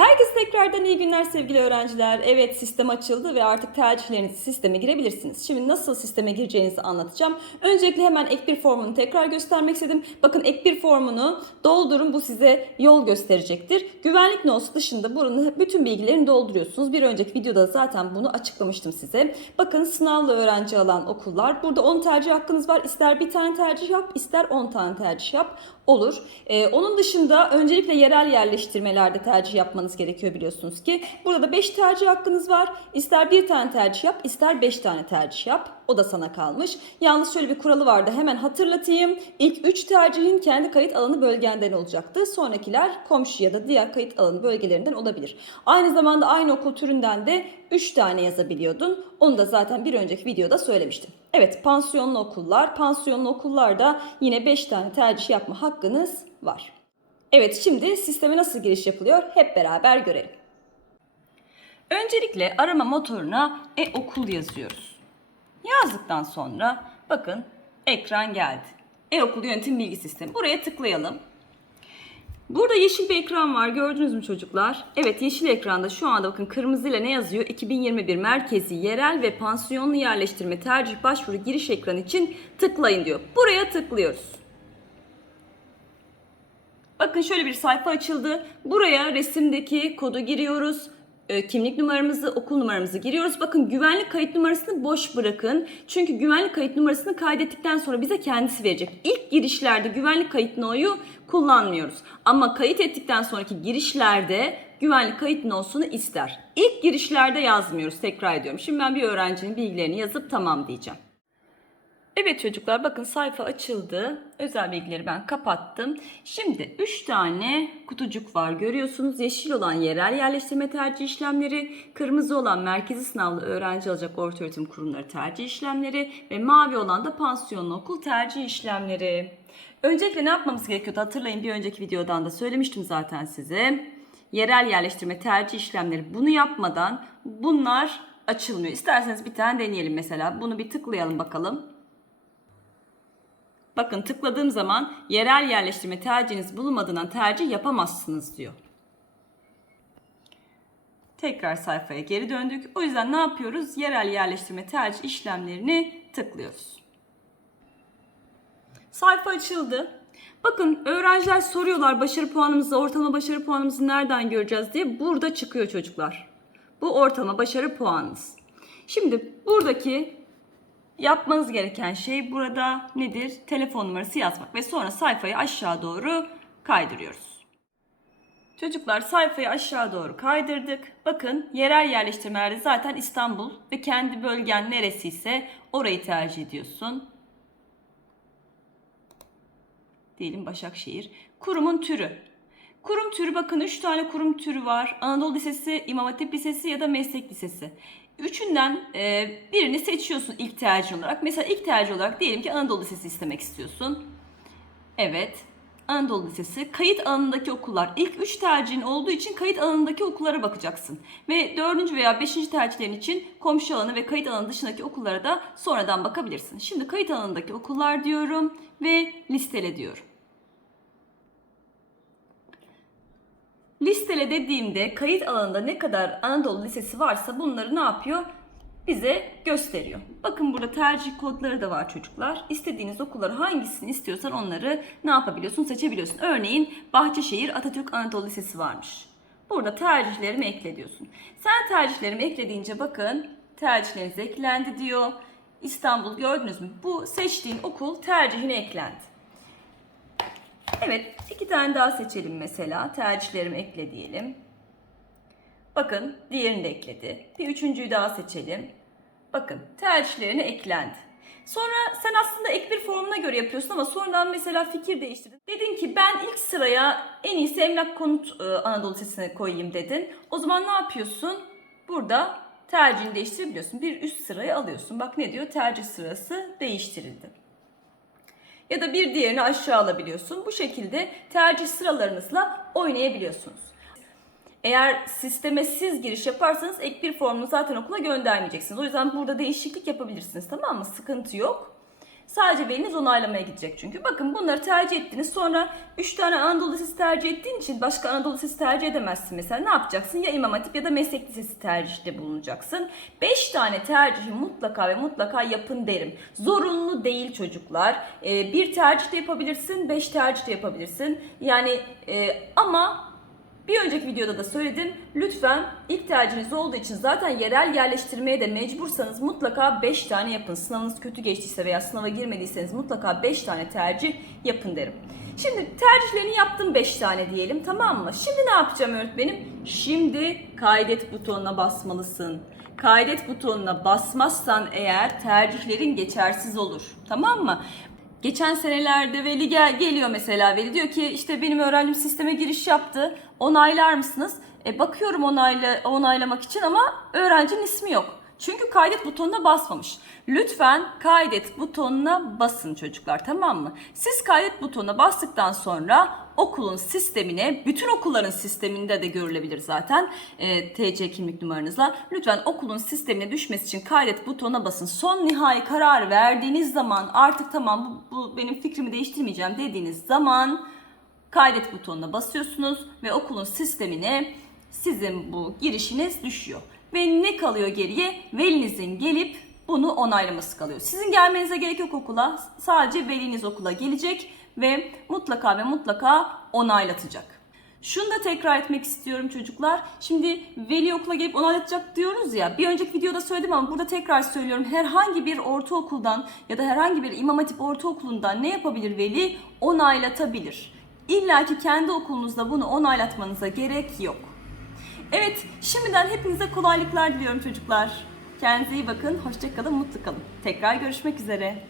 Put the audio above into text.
হ্যাঁ Herkese tekrardan iyi günler sevgili öğrenciler. Evet sistem açıldı ve artık tercihlerinizi sisteme girebilirsiniz. Şimdi nasıl sisteme gireceğinizi anlatacağım. Öncelikle hemen ek bir formunu tekrar göstermek istedim. Bakın ek bir formunu doldurun bu size yol gösterecektir. Güvenlik notu dışında buranın bütün bilgilerini dolduruyorsunuz. Bir önceki videoda zaten bunu açıklamıştım size. Bakın sınavlı öğrenci alan okullar. Burada 10 tercih hakkınız var. İster bir tane tercih yap, ister 10 tane tercih yap olur. Ee, onun dışında öncelikle yerel yerleştirmelerde tercih yapmanız gerekiyor biliyorsunuz ki. Burada da 5 tercih hakkınız var. İster bir tane tercih yap, ister 5 tane tercih yap. O da sana kalmış. Yalnız şöyle bir kuralı vardı. Hemen hatırlatayım. İlk 3 tercihin kendi kayıt alanı bölgenden olacaktı. Sonrakiler komşu ya da diğer kayıt alanı bölgelerinden olabilir. Aynı zamanda aynı okul türünden de 3 tane yazabiliyordun. Onu da zaten bir önceki videoda söylemiştim. Evet, pansiyonlu okullar. Pansiyonlu okullarda yine 5 tane tercih yapma hakkınız var. Evet, şimdi sisteme nasıl giriş yapılıyor hep beraber görelim. Öncelikle arama motoruna e-okul yazıyoruz. Yazdıktan sonra bakın ekran geldi. E-okul yönetim bilgi sistemi. Buraya tıklayalım. Burada yeşil bir ekran var gördünüz mü çocuklar? Evet yeşil ekranda şu anda bakın kırmızıyla ne yazıyor? 2021 merkezi yerel ve pansiyonlu yerleştirme tercih başvuru giriş ekranı için tıklayın diyor. Buraya tıklıyoruz. Bakın şöyle bir sayfa açıldı. Buraya resimdeki kodu giriyoruz. E, Kimlik numaramızı, okul numaramızı giriyoruz. Bakın güvenlik kayıt numarasını boş bırakın. Çünkü güvenlik kayıt numarasını kaydettikten sonra bize kendisi verecek. İlk girişlerde güvenlik kayıt no'yu kullanmıyoruz. Ama kayıt ettikten sonraki girişlerde güvenlik kayıt no'sunu ister. İlk girişlerde yazmıyoruz. Tekrar ediyorum. Şimdi ben bir öğrencinin bilgilerini yazıp tamam diyeceğim. Evet çocuklar bakın sayfa açıldı. Özel bilgileri ben kapattım. Şimdi 3 tane kutucuk var görüyorsunuz. Yeşil olan yerel yerleştirme tercih işlemleri, kırmızı olan merkezi sınavlı öğrenci alacak ortaöğretim kurumları tercih işlemleri ve mavi olan da pansiyonlu okul tercih işlemleri. Öncelikle ne yapmamız gerekiyordu hatırlayın bir önceki videodan da söylemiştim zaten size. Yerel yerleştirme tercih işlemleri bunu yapmadan bunlar açılmıyor. İsterseniz bir tane deneyelim mesela. Bunu bir tıklayalım bakalım. Bakın tıkladığım zaman yerel yerleştirme tercihiniz bulunmadığından tercih yapamazsınız diyor. Tekrar sayfaya geri döndük. O yüzden ne yapıyoruz? Yerel yerleştirme tercih işlemlerini tıklıyoruz. Sayfa açıldı. Bakın öğrenciler soruyorlar başarı puanımızı, ortalama başarı puanımızı nereden göreceğiz diye. Burada çıkıyor çocuklar. Bu ortalama başarı puanınız. Şimdi buradaki Yapmanız gereken şey burada nedir? Telefon numarası yazmak ve sonra sayfayı aşağı doğru kaydırıyoruz. Çocuklar sayfayı aşağı doğru kaydırdık. Bakın yerel yerleştirmelerde zaten İstanbul ve kendi bölgen neresiyse orayı tercih ediyorsun. Diyelim Başakşehir. Kurumun türü. Kurum türü bakın 3 tane kurum türü var. Anadolu Lisesi, İmam Hatip Lisesi ya da Meslek Lisesi. Üçünden e, birini seçiyorsun ilk tercih olarak. Mesela ilk tercih olarak diyelim ki Anadolu Lisesi istemek istiyorsun. Evet. Anadolu Lisesi. Kayıt alanındaki okullar. İlk üç tercihin olduğu için kayıt alanındaki okullara bakacaksın. Ve dördüncü veya beşinci tercihlerin için komşu alanı ve kayıt alanı dışındaki okullara da sonradan bakabilirsin. Şimdi kayıt alanındaki okullar diyorum ve listele diyorum. Listele dediğimde kayıt alanında ne kadar Anadolu Lisesi varsa bunları ne yapıyor? Bize gösteriyor. Bakın burada tercih kodları da var çocuklar. İstediğiniz okulları hangisini istiyorsan onları ne yapabiliyorsun? Seçebiliyorsun. Örneğin Bahçeşehir Atatürk Anadolu Lisesi varmış. Burada tercihlerimi ekle diyorsun. Sen tercihlerimi eklediğince bakın tercihleriniz eklendi diyor. İstanbul gördünüz mü? Bu seçtiğin okul tercihine eklendi. Evet, iki tane daha seçelim mesela. Tercihlerimi ekle diyelim. Bakın, diğerini de ekledi. Bir üçüncüyü daha seçelim. Bakın, tercihlerine eklendi. Sonra sen aslında ek bir formuna göre yapıyorsun ama sonradan mesela fikir değiştirdin. Dedin ki ben ilk sıraya en iyisi emlak konut e, Anadolu Lisesi'ne koyayım dedin. O zaman ne yapıyorsun? Burada tercihini değiştirebiliyorsun. Bir üst sırayı alıyorsun. Bak ne diyor? Tercih sırası değiştirildi ya da bir diğerini aşağı alabiliyorsun. Bu şekilde tercih sıralarınızla oynayabiliyorsunuz. Eğer sisteme siz giriş yaparsanız ek bir formunu zaten okula göndermeyeceksiniz. O yüzden burada değişiklik yapabilirsiniz tamam mı? Sıkıntı yok. Sadece veliniz onaylamaya gidecek çünkü. Bakın bunları tercih ettiniz. Sonra 3 tane Anadolu Lisesi tercih ettiğin için başka Anadolu Lisesi tercih edemezsin mesela. Ne yapacaksın? Ya İmam Hatip ya da Meslek Lisesi tercihte bulunacaksın. 5 tane tercihi mutlaka ve mutlaka yapın derim. Zorunlu değil çocuklar. Ee, bir tercih de yapabilirsin, 5 tercih de yapabilirsin. Yani e, ama bir önceki videoda da söyledim. Lütfen ilk tercihiniz olduğu için zaten yerel yerleştirmeye de mecbursanız mutlaka 5 tane yapın. Sınavınız kötü geçtiyse veya sınava girmediyseniz mutlaka 5 tane tercih yapın derim. Şimdi tercihlerini yaptım 5 tane diyelim tamam mı? Şimdi ne yapacağım öğretmenim? Şimdi kaydet butonuna basmalısın. Kaydet butonuna basmazsan eğer tercihlerin geçersiz olur. Tamam mı? Geçen senelerde Veli gel geliyor mesela Veli diyor ki işte benim öğrencim sisteme giriş yaptı. Onaylar mısınız? E bakıyorum onayla, onaylamak için ama öğrencinin ismi yok. Çünkü kaydet butonuna basmamış. Lütfen kaydet butonuna basın çocuklar tamam mı? Siz kaydet butonuna bastıktan sonra okulun sistemine, bütün okulların sisteminde de görülebilir zaten e, TC kimlik numaranızla. Lütfen okulun sistemine düşmesi için kaydet butonuna basın. Son nihai karar verdiğiniz zaman artık tamam bu, bu benim fikrimi değiştirmeyeceğim dediğiniz zaman kaydet butonuna basıyorsunuz ve okulun sistemine sizin bu girişiniz düşüyor. Ve ne kalıyor geriye? Velinizin gelip bunu onaylaması kalıyor. Sizin gelmenize gerek yok okula. Sadece veliniz okula gelecek ve mutlaka ve mutlaka onaylatacak. Şunu da tekrar etmek istiyorum çocuklar. Şimdi veli okula gelip onaylatacak diyoruz ya. Bir önceki videoda söyledim ama burada tekrar söylüyorum. Herhangi bir ortaokuldan ya da herhangi bir İmam Hatip ortaokulundan ne yapabilir veli? Onaylatabilir. İlla ki kendi okulunuzda bunu onaylatmanıza gerek yok. Evet, şimdiden hepinize kolaylıklar diliyorum çocuklar. Kendinize iyi bakın, hoşçakalın, mutlu kalın. Tekrar görüşmek üzere.